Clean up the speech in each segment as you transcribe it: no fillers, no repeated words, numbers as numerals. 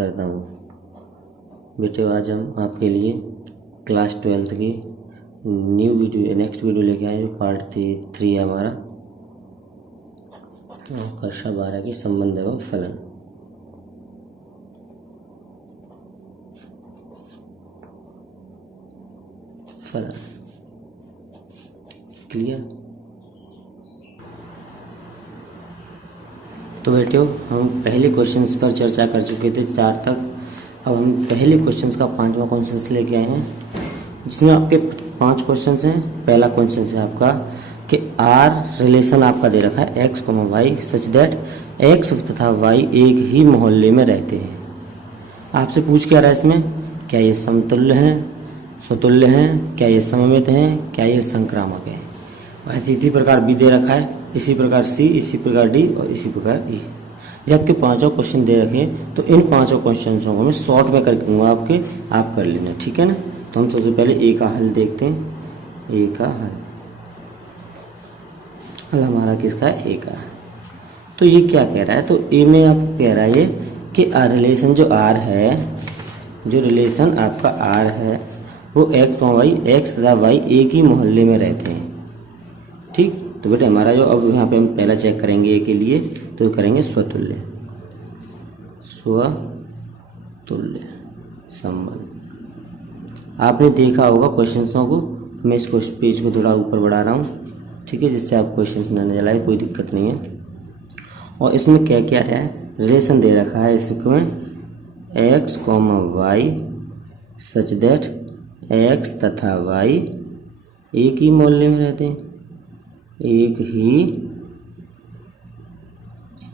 करता हूँ। बेटे आज हम आपके लिए क्लास 12th की न्यू वीडियो नेक्स्ट वीडियो लेके आए हैं। पार्ट 3 है हमारा कक्षा 12 की संबंध एवं फलन। क्लियर। तो बेटियों हम पहले क्वेश्चंस पर चर्चा कर चुके थे 4 तक। अब हम पहले क्वेश्चंस का 5वां क्वेश्चंस लेके आए हैं, जिसमें आपके 5 क्वेश्चंस हैं। पहला क्वेश्चन है आपका कि आर रिलेशन आपका दे रखा है x comma y such that x तथा वाई एक ही मोहल्ले में रहते हैं। आपसे पूछ क्या रहा है इसमें, क्या ये समतुल्य हैं, स्वतुल्य हैं, क्या ये सममित हैं, क्या ये संक्रामक हैं। वैसे इसी प्रकार बी दे रखा है, इसी प्रकार सी, इसी प्रकार डी और इसी प्रकार ई। ये आपके 5 क्वेश्चन दे रखे हैं, तो इन 5 क्वेश्चन को मैं शॉर्ट में करके दूँगा आपके, आप कर लेना, ठीक है ना। तो हम सबसे पहले ए का हल देखते हैं। ए का हल हमारा किसका है, ए का। तो ये क्या कह रहा है, तो ए में आपको कह रहा है ये कि रिलेशन जो आर है, जो रिलेशन आपका आर है वो एक्स वाई, एक्स तथा वाई एक ही मोहल्ले में रहते हैं, ठीक। तो बेटे हमारा जो अब यहाँ पे हम पहला चेक करेंगे ए के लिए, तो करेंगे स्वतुल्य संबंध। आपने देखा होगा क्वेश्चंसों को, मैं इस पेज को थोड़ा ऊपर बढ़ा रहा हूँ, ठीक है, जिससे आप क्वेश्चंस न नजर आए, कोई दिक्कत नहीं है। और इसमें क्या क्या है, रिलेशन दे रखा है इसमें x comma y such that x तथा वाई एक ही मोहल्ले में रहते हैं, एक ही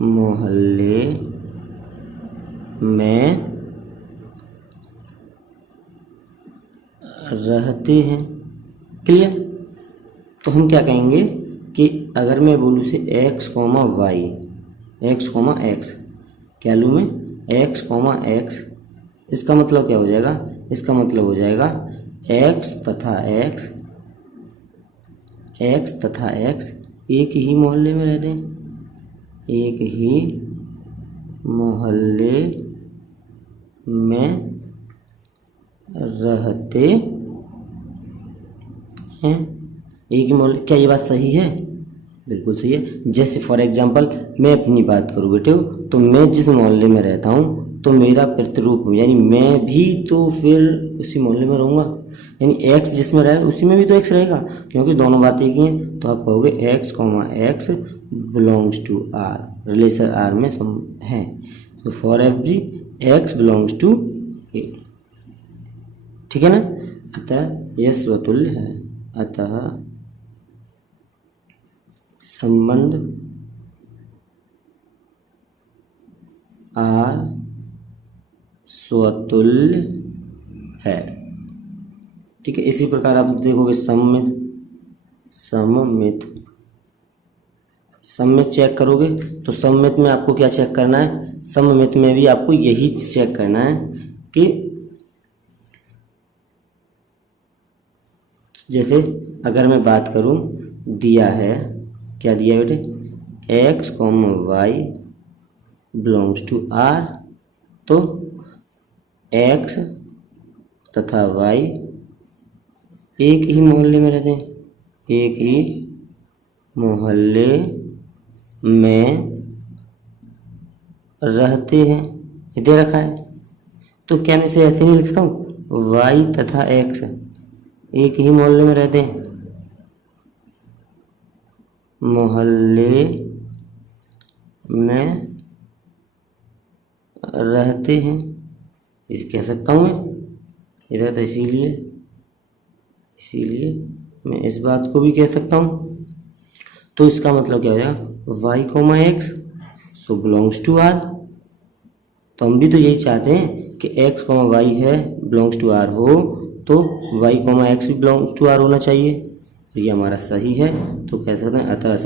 मोहल्ले में रहते हैं। क्लियर। तो हम क्या कहेंगे कि अगर मैं बोलूँ से x comma y, x comma x, क्या लूँ मैं, एक्स कॉमा एक्स, इसका मतलब क्या हो जाएगा, इसका मतलब हो जाएगा एक्स तथा एक्स, एक्स तथा एक्स एक ही मोहल्ले में रहते हैं, एक ही मोहल्ले में रहते हैं, एक ही मोहल्ले। क्या ये बात सही है? बिल्कुल सही है। जैसे फॉर एग्जांपल मैं अपनी बात करूँ बेटे, तो मैं जिस मोहल्ले में रहता हूँ तो मेरा प्रतिरूप यानी मैं भी तो फिर उसी मोहल्ले में रहूँगा, यानी एक्स जिसमें रहे उसी में भी तो एक्स रहेगा, क्योंकि दोनों बातें एक ही हैं। तो आप कहोगे x comma x belongs to R, relation R में है। तो for every x belongs to A, ठीक है ना। अतः यह स्वतुल्य है, अतः संबंध आर स्वतुल्य है, ठीक है। इसी प्रकार आप देखोगे सममित चेक करोगे, तो सममित में आपको क्या चेक करना है, सममित में भी आपको यही चेक करना है कि जैसे अगर मैं बात करूं, दिया है, क्या दिया है बेटे, x comma y belongs to R, तो एक्स तथा वाई एक ही मोहल्ले में रहते हैं, एक ही मोहल्ले में रहते हैं, ये दे रखा है। तो क्या मैं इसे ऐसे नहीं लिख सकता हूँ, वाई तथा एक्स एक ही मोहल्ले में रहते हैं, मोहल्ले में रहते हैं, इसे कह सकता हूँ मैं इधर। तो इसीलिए मैं इस बात को भी कह सकता हूँ। तो इसका मतलब क्या हो जाएगा, y comma x so belongs to R. तो हम भी तो यही चाहते हैं कि एक्स कोमा वाई है बिलोंग्स टू आर हो, तो वाई कोमा एक्स भी बिलोंग्स टू आर होना चाहिए। तो ये हमारा सही है। तो कह सकते हैं अतः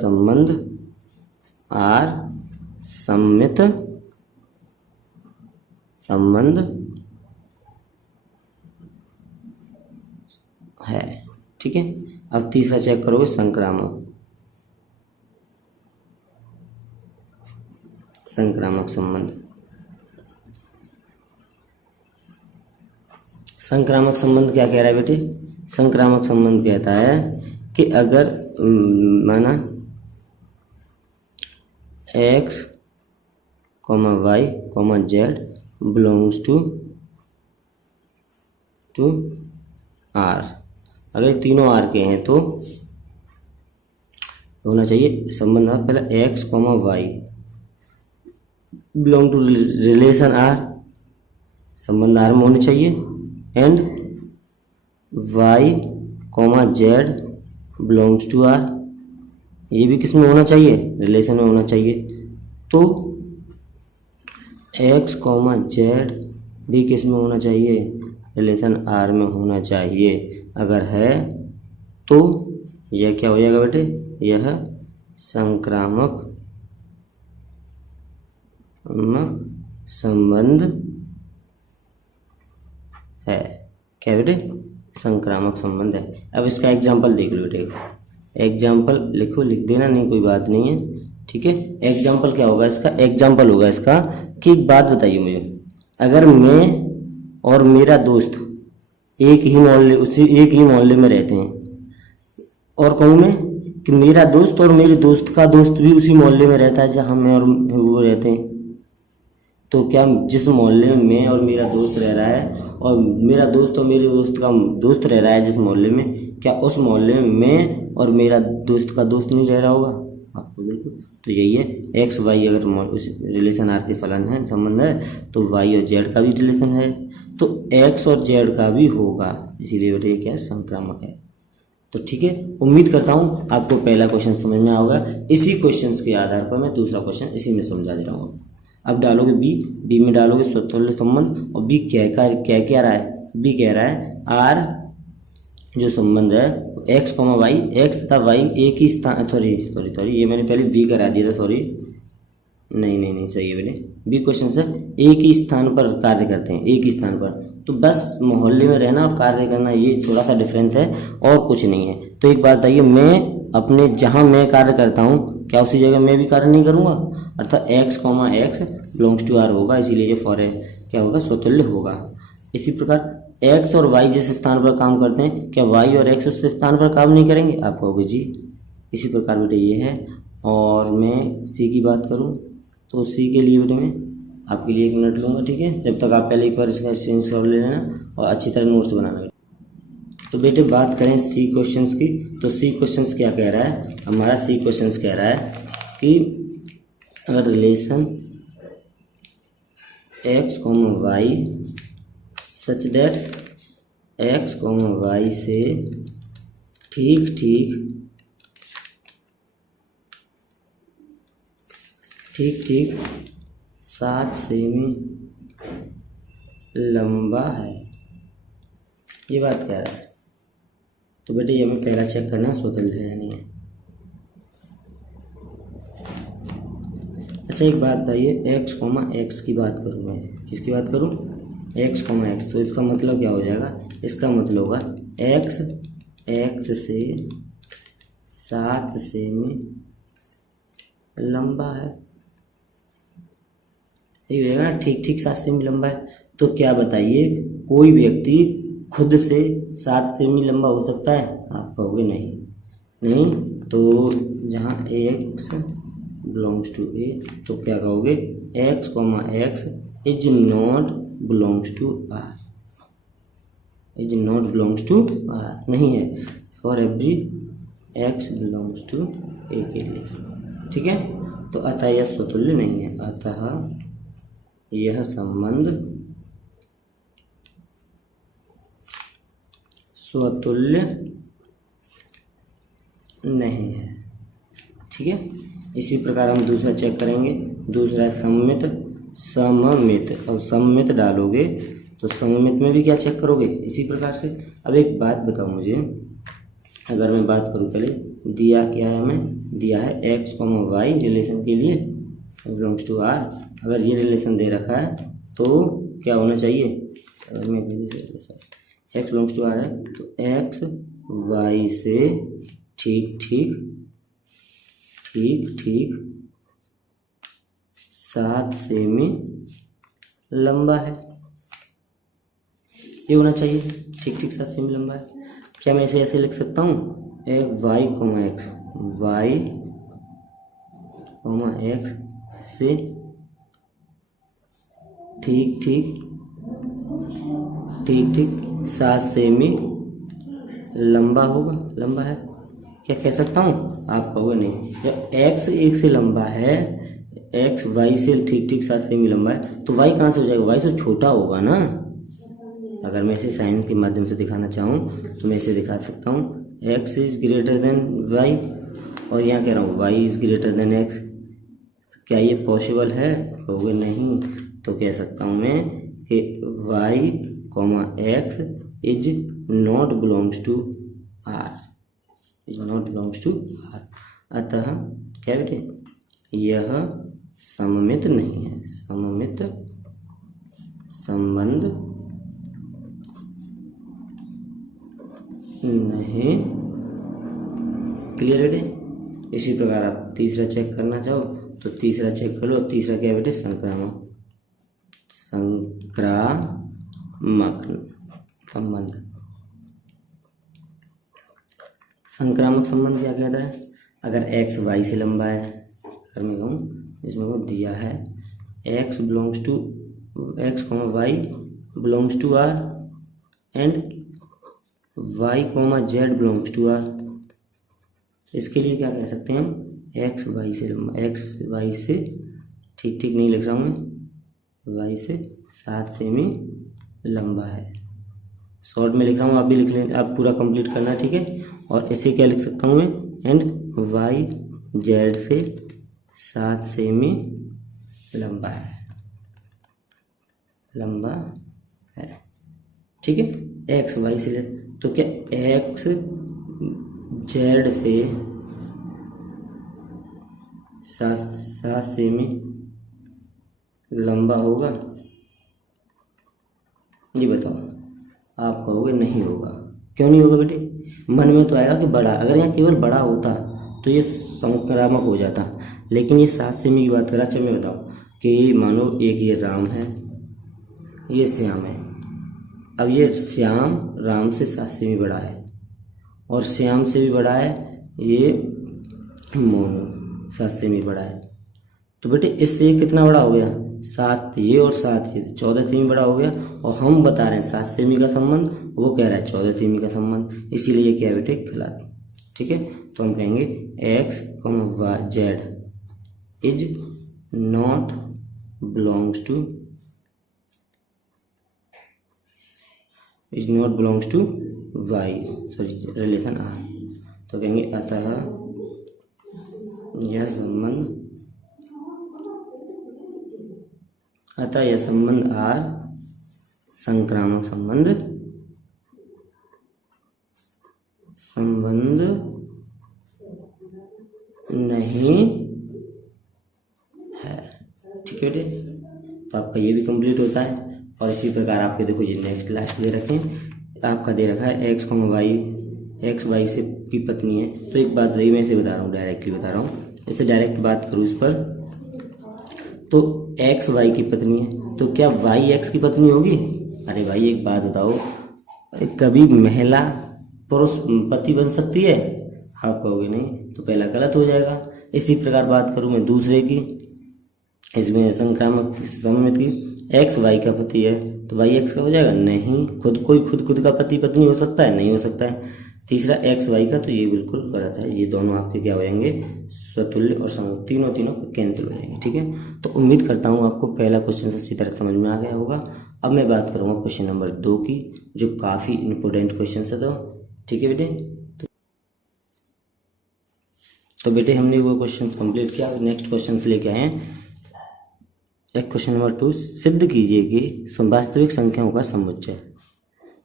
संबंध आर सममित संबंध है, ठीक है। अब तीसरा चेक करोगे, संक्रामक संक्रामक संबंध। संक्रामक संबंध क्या कह रहा है बेटे? संक्रामक संबंध कहता है कि अगर माना x, y, z belongs to r, अगर ये तीनों r के हैं तो होना चाहिए संबंध है पहले x, y belong to relation r, संबंध r में होने चाहिए, and y, z belongs to r, ये भी किस में होना चाहिए? रिलेशन में होना चाहिए। तो x, z भी किस में होना चाहिए? रिलेशन r में होना चाहिए। अगर है तो यह क्या हो जाएगा बेटे? यह संक्रामक संबंध है। क्या बेटे? संक्रामक संबंध है। अब इसका एग्जाम्पल देख लो बेटे, एग्जाम्पल लिखो, लिख देना, नहीं कोई बात नहीं है, ठीक है। एग्जाम्पल क्या होगा इसका? एग्जाम्पल होगा इसका कि एक बात बताइए मुझे, अगर मैं और मेरा दोस्त एक ही मोहल्ले में रहते हैं, और कहूँ मैं कि मेरा दोस्त और मेरे दोस्त का दोस्त भी उसी मोहल्ले में रहता है जहाँ मैं और वो रहते हैं, तो क्या जिस मोहल्ले में मैं और मेरा दोस्त रह रहा है और मेरा दोस्त और मेरे दोस्त का दोस्त रह रहा है जिस मोहल्ले में, क्या उस मोहल्ले में मैं और मेरा दोस्त का दोस्त नहीं रह रहा होगा? आपको बिल्कुल। तो यही है एक्स वाई, अगर उस रिलेशन आर के फलन है, संबंध है, तो वाई और जेड का भी रिलेशन है, तो एक्स और जेड का भी होगा, इसीलिए बेटे ये क्या है? संक्रामक है। तो ठीक है, उम्मीद करता हूँ आपको पहला क्वेश्चन समझ में आएगा। इसी क्वेश्चन के आधार पर मैं दूसरा क्वेश्चन इसी में समझा दे रहा हूँ। अब डालोगे बी में डालोगे स्वतुल्य संबंध, और बी क्या रहा है? बी कह रहा है आर जो संबंध है एक्स, वाई, एक्स तथा वाई एक ही स्थान, सॉरी ये मैंने पहले बी करा दिया था, सॉरी, नहीं सही है बेटे। बी क्वेश्चन से एक ही स्थान पर कार्य करते हैं, एक ही स्थान पर, तो बस मोहल्ले में रहना और कार्य करना, ये थोड़ा सा डिफरेंस है और कुछ नहीं है। तो एक बात बताइए, मैं अपने जहाँ मैं कार्य करता हूँ, क्या उसी जगह मैं भी कार्य नहीं करूँगा? अर्थात x, x belongs to R होगा, इसीलिए ये फॉर है क्या होगा? स्वतुल्य होगा। इसी प्रकार एक्स और वाई जिस स्थान पर काम करते हैं, क्या वाई और एक्स उस स्थान पर काम नहीं करेंगे? आप कहोगे जी। इसी प्रकार बेटे ये है। और मैं सी की बात करूं तो सी के लिए बेटे मैं आपके लिए 1 मिनट लूँगा, ठीक है। जब तक आप पहले एक बार इसका स्क्रीनशॉट ले लेना और अच्छी तरह नोट्स बनाना। तो बेटे बात करें सी क्वेश्चंस की, तो सी क्वेश्चंस क्या कह रहा है? हमारा सी क्वेश्चंस कह रहा है कि अगर relation x, y such that x, y से ठीक 7 सेमी लंबा है, ये बात कह रहा है। तो बेटे ये हमें पहला चेक करना स्वतंत्र है या नहीं है। अच्छा एक बात बताइए, एक्स, एक्स की बात करूँ मैं, किसकी बात करूँ? एक्स, एक्स, तो इसका मतलब क्या हो जाएगा? इसका मतलब होगा एक्स से 7 सेमी लंबा है, ये रहेगा ना, ठीक 7 सेमी लंबा है। तो क्या बताइए, कोई व्यक्ति खुद से 7 सेमी लंबा हो सकता है? आप कहोगे नहीं। तो जहाँ एक्स बिलोंग्स टू ए, तो क्या कहोगे? X, x is not belongs to R, is not belongs to R, नहीं है, for every x belongs to A के लिए, ठीक है। तो अतः यह स्वतुल्य नहीं है, अतः यह संबंध स्वतुल्य नहीं है, ठीक है। इसी प्रकार हम दूसरा चेक करेंगे, दूसरा सममित। अब सममित डालोगे तो सममित में भी क्या चेक करोगे? इसी प्रकार से। अब एक बात बताओ मुझे, अगर मैं बात करूँ पहले, दिया क्या है हमें? दिया है एक्स, वाई रिलेशन के लिए बिलोंग्स टू आर। अगर ये रिलेशन दे रखा है तो क्या होना चाहिए? अगर मैं एक्स बिलोंग्स टू आर है तो एक्स वाई से ठीक 7 सेमी लंबा है। ये होना चाहिए, ठीक 7 सेमी लंबा है। क्या मैं इसे ऐसे लिख सकता हूँ, एक y, x से ठीक 7 सेमी लंबा है। क्या कह सकता हूँ, आप कहोगे नहीं, जब x 1 से लंबा है, x y से ठीक 7 सेमी लंबा है, तो y कहाँ से हो जाएगा, y से छोटा होगा ना। अगर मैं इसे साइन के माध्यम से दिखाना चाहूँ तो मैं इसे दिखा सकता हूँ, x is greater than y, और यहाँ कह रहा हूँ y is greater than x। क्या ये पॉसिबल है, कहोगे नहीं। तो कह सकता हूँ मैं कि y, x is not belongs to r, अतः क्या बेटे, यह सममित नहीं है, सममित संबंध नहीं। क्लियर बेटे। इसी प्रकार आप तीसरा चेक करना चाहो तो तीसरा चेक कर लो। तीसरा क्या बेटे, संक्रामक संबंध। संक्रामक संबंध क्या कहता है, अगर x y से लंबा है, अगर मैं कहूँ इसमें को दिया है x belongs to x, y belongs to r and y, z belongs to r। इसके लिए क्या कह सकते हैं हम, x y से लंबा, x y से ठीक नहीं लिख रहा हूँ मैं, y से 7 सेमी लंबा है। शॉर्ट में लिख रहा हूँ, आप भी लिख लें, आप पूरा कंप्लीट करना, ठीक है। और इसे क्या लिख सकता हूँ मैं, एंड y z से 7 सेमी लंबा है, ठीक है। x y से ले तो क्या x z से 7 सेमी लंबा होगा, ये बताओ। आप कहोगे नहीं होगा। क्यों नहीं होगा बेटे, मन में तो आएगा कि बड़ा, अगर यहाँ केवल बड़ा होता तो ये संक्रामक हो जाता, लेकिन ये 7 सेमी की बात करा। अच्छा मैं बताऊँ कि मानो एक ये राम है, ये श्याम है। अब ये श्याम राम से 7 सेमी बड़ा है, और श्याम से भी बड़ा है ये मोनू, 7 सेमी बड़ा है। तो बेटे इससे ये कितना बड़ा हो गया, 7 ये और 7 ये, 14 सेमी बड़ा हो गया। और हम बता रहे हैं 7 सेमी का संबंध, वो कह रहा है 14 सेमी का संबंध, इसीलिए ये क्या है बेटे, गलत, ठीक है। तो हम कहेंगे x, y z is not belongs to y, sorry relation r। तो कहेंगे अतः यह संबंध r संक्रामक संबंध नहीं है, ठीक है बेटे। तो आपका ये भी कंप्लीट होता है। और इसी प्रकार आपके देखो ये नेक्स्ट लास्ट दे रखे हैं, आपका दे रखा है x, y से की पत्नी है। तो एक बात रही, मैं इसे बता रहा हूँ, डायरेक्टली बता रहा हूँ, इसे डायरेक्ट बात करूँ इस पर, तो x y की पत्नी है, तो क्या y x की पत्नी होगी? अरे भाई एक बात बताओ, कभी महिला पुरुष पति बन सकती है? आप कहोगे नहीं, तो पहला गलत हो जाएगा। इसी प्रकार बात करूँ मैं दूसरे की, इसमें संक्रामक संबंध की, एक्स वाई का पति है तो वाई एक्स का हो जाएगा? नहीं। खुद का पति पत्नी हो सकता है? नहीं हो सकता है। तीसरा एक्स वाई का, तो ये बिल्कुल गलत है। ये दोनों आपके क्या हो जाएंगे? स्वतुल्य और समतुल्य, तीनों कैंसिल हो जाएंगे, ठीक है। तो उम्मीद करता हूँ आपको पहला क्वेश्चन अच्छी तरह समझ में आ गया होगा। अब मैं बात करूँगा क्वेश्चन नंबर 2 की, जो काफ़ी इंपॉर्टेंट क्वेश्चन है, तो ठीक है बेटे। तो बेटे हमने वो क्वेश्चन कंप्लीट किया। नेक्स्ट क्वेश्चन लेके आए हैं। एक क्वेश्चन नंबर 2, सिद्ध कीजिए कि वास्तविक संख्याओं का समुच्चय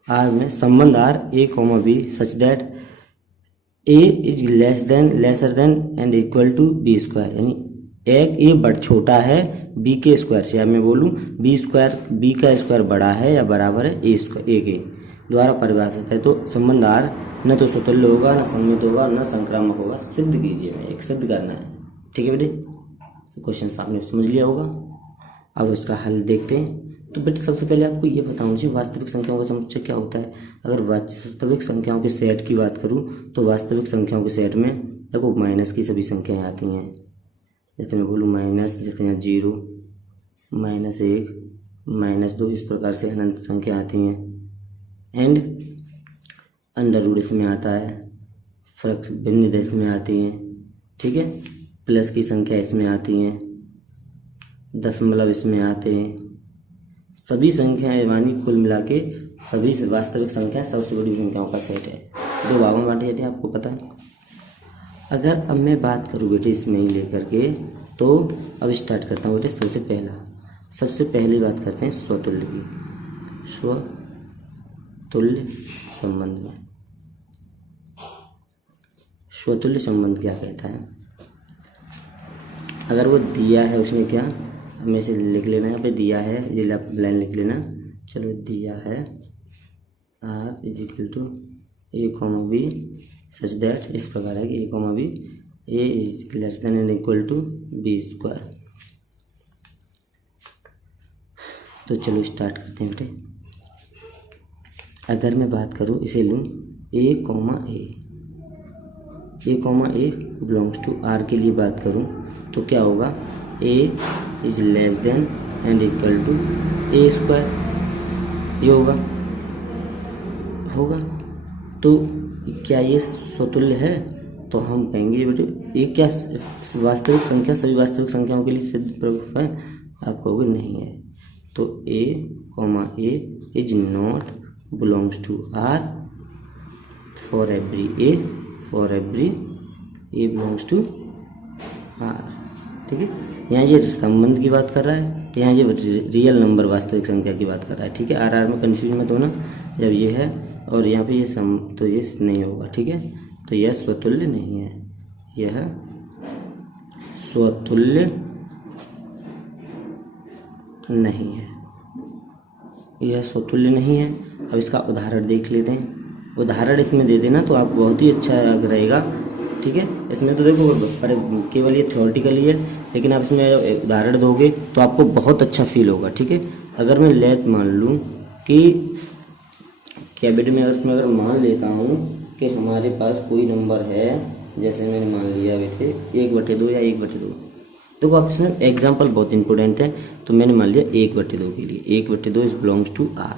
आर में संबंध R a comma b such that a is lesser than and equal to b square, यानी एक ए बड़ा छोटा है बी के स्क्वायर से। अब मैं बोलूँ बी का स्क्वायर बड़ा है या बराबर है ए के द्वारा परिभाषित है। तो संबंध आर न तो स्वतुल्य होगा, न सममित होगा, न संक्रामक होगा। सिद्ध कीजिए, मैं एक सिद्ध करना है, ठीक है बेटे। क्वेश्चन आपने समझ लिया होगा। अब इसका हल देखते हैं। तो बेटा सबसे पहले आपको ये बताऊँ जी, वास्तविक संख्याओं का समुच्चय क्या होता है। अगर वास्तविक संख्याओं के सेट की बात करूँ तो वास्तविक संख्याओं के सेट में देखो माइनस की सभी संख्याएं आती हैं। जैसे मैं बोलूँ माइनस, जैसे यहाँ 0, -1, -2, इस प्रकार से अनंत संख्या आती हैं। एंड अंडर रूट इसमें आता है, फ्रैक्श भिन्न इसमें आती हैं, ठीक है। प्लस की संख्या इसमें आती हैं, दशमलव इसमें आते हैं। सभी संख्याएं मानी कुल मिला के सभी वास्तविक संख्या सबसे बड़ी संख्याओं का सेट है। 2 भागों में बांटे जाते हैं, आपको पता है। अगर अब मैं बात करूँ बेटे इसमें ही लेकर के, तो अब स्टार्ट करता हूँ बेटे। सबसे पहली बात करते हैं स्वतुल्य की। स्वतुल्य संबंध में स्वतुल्य संबंध क्या कहता है। अगर वो दिया है, उसने क्या हमें से लिख लेना है, यहाँ पे दिया है, ये लाइन लिख लेना। चलो दिया है R = A, B such that, इस प्रकार है कि A, B A ≤ B²। तो चलो स्टार्ट करते हैं बेटे। अगर मैं बात करूँ, इसे लूँ A, बिलोंग्स टू R के लिए बात करूँ तो क्या होगा, A ≤ A², ये होगा। तो क्या ये स्वतुल्य है। तो हम कहेंगे बेटे ये क्या वास्तविक संख्या सभी वास्तविक संख्याओं के लिए सिद्ध प्रूफ है। आप कहोगे नहीं है। तो A, is not belongs to R for every A belongs to R, ठीक है। यहाँ ये संबंध की बात कर रहा है, यहाँ ये रियल नंबर वास्तविक संख्या की बात कर रहा है, ठीक है। R में कन्फ्यूजन मत होना। जब ये है और यहाँ पे ये तो ये नहीं होगा, ठीक है। तो यह स्वतुल्य नहीं है, यह स्वतुल्य नहीं है, यह स्वतुल्य नहीं है। अब इसका उदाहरण देख लेते हैं। उदाहरण इसमें दे देना तो आप बहुत ही अच्छा रहेगा, ठीक है। इसमें तो देखो पर केवल ये थ्योरेटिकली है, लेकिन आप इसमें उदाहरण दोगे तो आपको बहुत अच्छा फील होगा, ठीक है। अगर मैं लेट मान लूँ कि क्या बेटे में अगर मान लेता हूँ कि हमारे पास कोई नंबर है, जैसे मैंने मान लिया बेटे 1/2 या 1/2। देखो आप इसमें एग्जाम्पल बहुत इंपॉर्टेंट है। तो मैंने मान लिया 1/2 के लिए 1/2 इज बिलोंग्स टू R।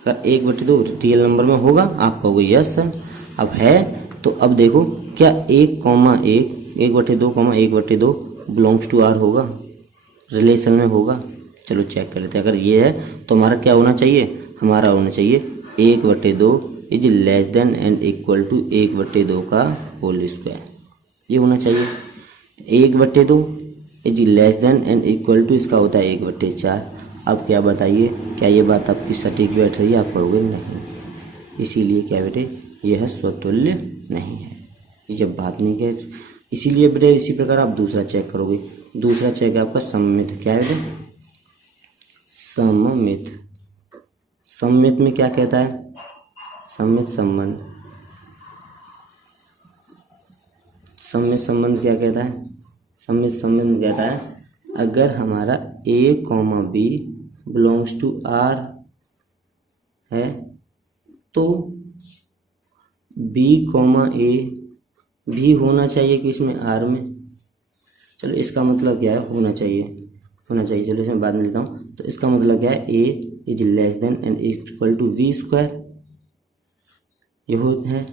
अगर 1/2 रियल नंबर में होगा आप कहोगे यस सर। अब है तो अब देखो क्या 1,2 बिलोंग्स टू R होगा, रिलेशन में होगा। चलो चेक कर लेते हैं। अगर ये है तो हमारा क्या होना चाहिए, हमारा होना चाहिए 1/2 is less than and equal to 1/2 का होल स्क्वायर, ये होना चाहिए। 1/2 is less than and equal to इसका होता है 1/4। अब क्या बताइए, क्या ये बात आपकी सटीक बैठ रही है। आप पढ़ोगे नहीं, इसीलिए क्या बेटे यह स्वतुल्य नहीं है। ये जब बात नहीं कर, इसीलिए बेटे इसी प्रकार आप दूसरा चेक करोगे। दूसरा चेक है आपका सममित। क्या है बेटे, सममित। सममित में क्या कहता है, सममित संबंध। सममित संबंध क्या कहता है, सममित संबंध कहता है अगर हमारा A, B belongs to R है तो B, A भी होना चाहिए कि इसमें R में। चलो इसका मतलब क्या है, होना चाहिए। चलो इसमें बाद में लेता हूँ। तो इसका मतलब क्या है, A is less than and equal to V²। ये है।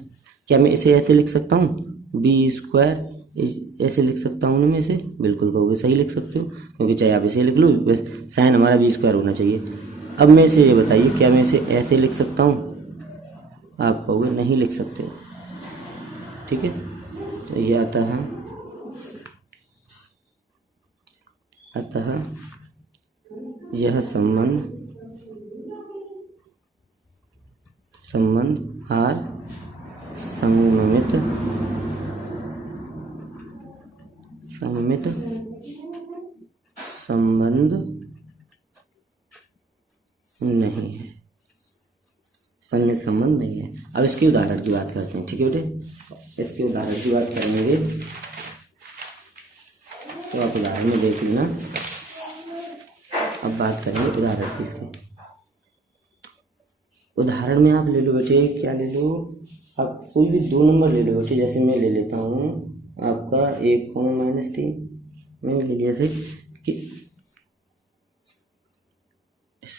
क्या मैं इसे ऐसे लिख सकता हूँ, B² ऐसे लिख सकता हूँ ना मैं इसे। बिल्कुल कहोगे सही लिख सकते हो, क्योंकि चाहे आप इसे लिख लो बस साइन हमारा B² होना चाहिए। अब मैं इसे ये बताइए क्या मैं इसे ऐसे लिख सकता हूँ, आप कहोगे नहीं लिख सकते हो, ठीक है। तो ये अतः यह संबंध R सममित संबंध नहीं है, सममित संबंध नहीं है। अब इसके उदाहरण की बात करते हैं, ठीक है बेटे। इसके उदाहरण की बात करेंगे तो आप उदाहरण में देख लेना। अब बात करेंगे उदाहरण की। इसके उदाहरण में आप ले लो बेटे, क्या ले लो, आप कोई भी 2 नंबर ले लो बेटे। जैसे मैं ले लेता हूँ आपका 1,-3 मैंने ले लिया से कि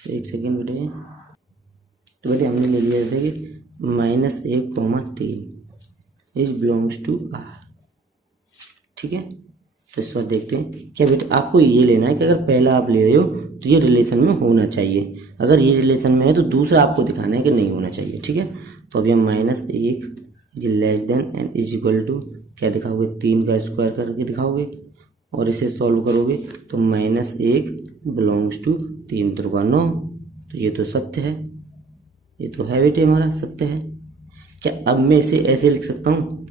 एक सेकेंड बेटे। तो बेटे हमने ले लिया जैसे कि -1,3 इज बिलोंग्स टू आर। ठीक है, तो इस बार देखते हैं क्या बेटे। आपको ये लेना है कि अगर पहला आप ले रहे हो तो ये रिलेशन में होना चाहिए, अगर ये रिलेशन में है तो दूसरा आपको दिखाना है कि नहीं होना चाहिए। ठीक है, तो अभी हम -1 is less than and is equal to क्या दिखाओगे, 3 का स्क्वायर करके दिखाओगे और इसे सॉल्व करोगे तो -1 बिलोंग्स टू 3 त्रिका 9। तो ये तो सत्य है, ये तो है बेटे हमारा सत्य है। क्या अब मैं इसे ऐसे लिख सकता हूँ,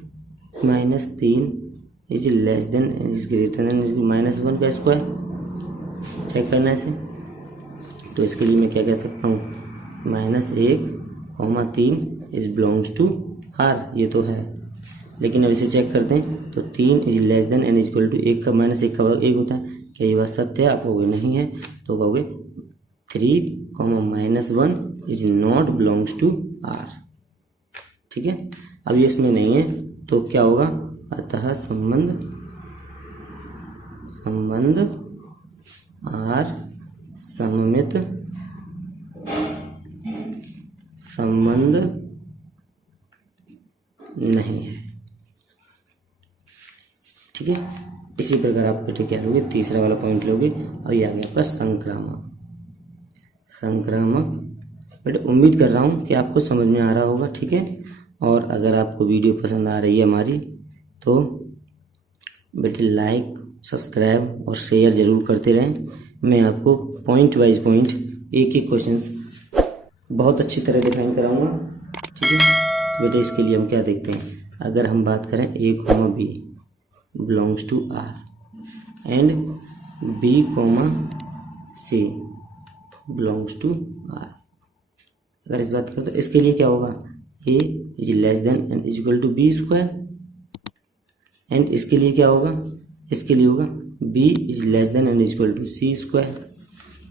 -3 is less than is greater than -1 का स्क्वायर। चेक करना है इसे, तो इसके लिए मैं क्या कह सकता हूँ, -1,3 इज बिलोंग्स टू आर। ये तो है, लेकिन अब इसे चेक करते हैं तो 3 is less than and is equal to 1 का -1 का 1 होता है। क्या ये बात सत्य है? आप कहोगे नहीं है, तो कहोगे 3, -1 is not belongs to R. ठीक है, अब ये इसमें नहीं है तो क्या होगा, अतः संबंध आर सममित संबंध नहीं है। ठीक है, इसी प्रकार आप बेटे क्या लोगे, तीसरा वाला पॉइंट लोगे और ये आ गया आपका संक्रामक। बेटे उम्मीद कर रहा हूँ कि आपको समझ में आ रहा होगा। ठीक है, और अगर आपको वीडियो पसंद आ रही है हमारी तो बेटे लाइक, सब्सक्राइब और शेयर ज़रूर करते रहें। मैं आपको पॉइंट वाइज पॉइंट एक एक क्वेश्चंस बहुत अच्छी तरह डिफाइन कराऊंगा। ठीक है, बेटे इसके लिए हम क्या देखते हैं, अगर हम बात करें A, B belongs to R and B, C belongs to R, अगर इस बात करें तो इसके लिए क्या होगा, A is less than and is equal to B square and इसके लिए क्या होगा, इसके लिए होगा B is less than and is equal to C square.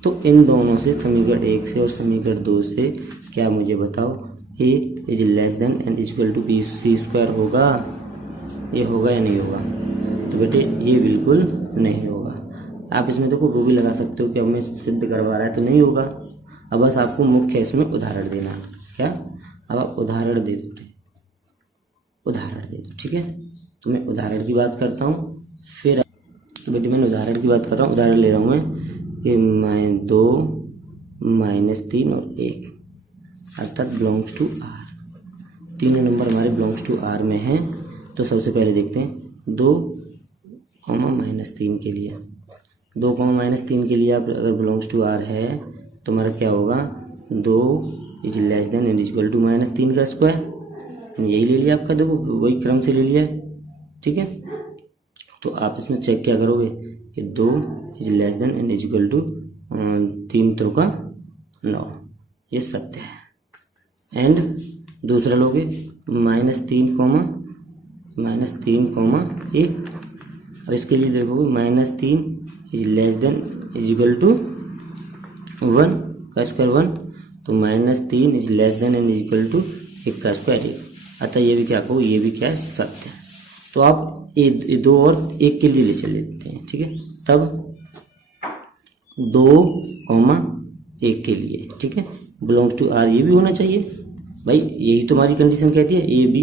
तो इन दोनों से समीकरण 1 से और समीकरण 2 से क्या मुझे बताओ, A is less than and is equal to B C square होगा, ये होगा या नहीं होगा? तो बेटे ये बिल्कुल नहीं होगा। आप इसमें देखो वो भी लगा सकते हो कि अब मैं सिद्ध करवा रहा है तो नहीं होगा। अब बस आपको मुख्य इसमें उदाहरण देना है। क्या, अब आप उदाहरण दे दो, उदाहरण दे दो। ठीक है, तो मैं उदाहरण की बात करता हूँ, फिर तो बेटे मैंने उदाहरण की बात कर रहा हूँ, उदाहरण ले रहा हूँ मैं कि -2, -3 और 1 अर्थात बिलोंग्स टू आर। तीनों नंबर हमारे बिलोंग्स टू आर में हैं। तो सबसे पहले देखते हैं 2, -3 के लिए, 2, -3 के लिए आप अगर बिलोंग्स टू आर है तो हमारा क्या होगा, 2 is less than and equal to -3 का स्क्वायर। यही ले लिया आपका, देखो वही क्रम से ले लिया है। ठीक है, तो आप इसमें चेक क्या करोगे कि 2 is less than and is equal to 3 त्रिका 9, ये सत्य है। एंड दूसरा लोगे -3, -3, 1। अब इसके लिए देखोगे -3 is less than is equal to 1 का स्क्वायर 1, तो -3 is less than and is equal to 1 का स्क्वायर 1। अतः ये भी क्या कहो, ये भी क्या है, सत्य है। तो आप ये 2 और 1 के लिए ले चल लेते हैं। ठीक है, तब 2, 1 के लिए, ठीक है, बिलोंग्स टू आर ये भी होना चाहिए भाई, यही तो हमारी कंडीशन कहती है, AB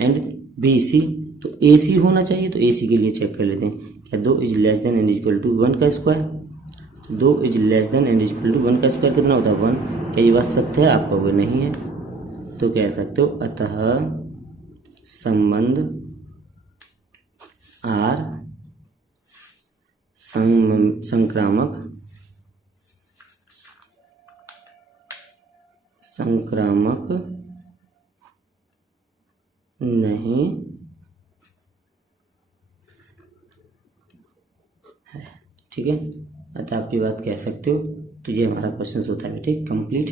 एंड BC, तो AC होना चाहिए। तो AC के लिए चेक कर लेते हैं, क्या 2 is less than and equal to 1 का स्क्वायर, तो 2 is less than and equal to 1 का स्क्वायर कितना होता है, 1। क्या ये बात सत्य है? आप कहोगे नहीं है, तो कह सकते हो अतः संबंध आर संक्रामक नहीं है। ठीक है, अतः आप ये बात कह सकते हो। तो ये हमारा क्वेश्चन होता है बेटे कंप्लीट।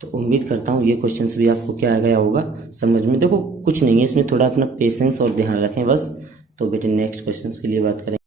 तो उम्मीद करता हूँ ये क्वेश्चंस भी आपको क्या आ गया होगा समझ में। देखो कुछ नहीं है इसमें, थोड़ा अपना पेशेंस और ध्यान रखें बस। तो बेटे नेक्स्ट क्वेश्चंस के लिए बात करें।